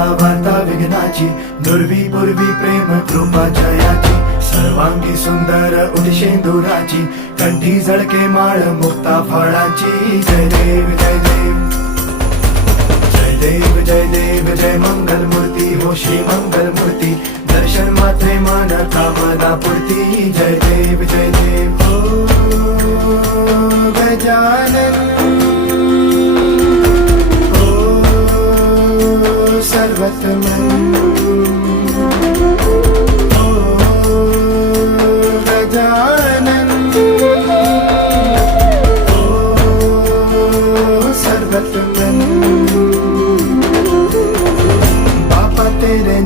आता वार्ता विघ्नाची, दुर्वी पूर्वी प्रेम कृपा जयाची, सर्वांगी सुंदर उदिशेंदुराची, कंठी झळके माळ मुक्ता फळाची. जय देव जय देव जय देव जय देव जय मंगल मूर्ती हो श्री मंगल मूर्ती, दर्शन मात्रे मन कामना पूर्ती. जय देव जय देव हो गजानन हो सर्वतमन हो गजानन हो सर्वतमन. तेरे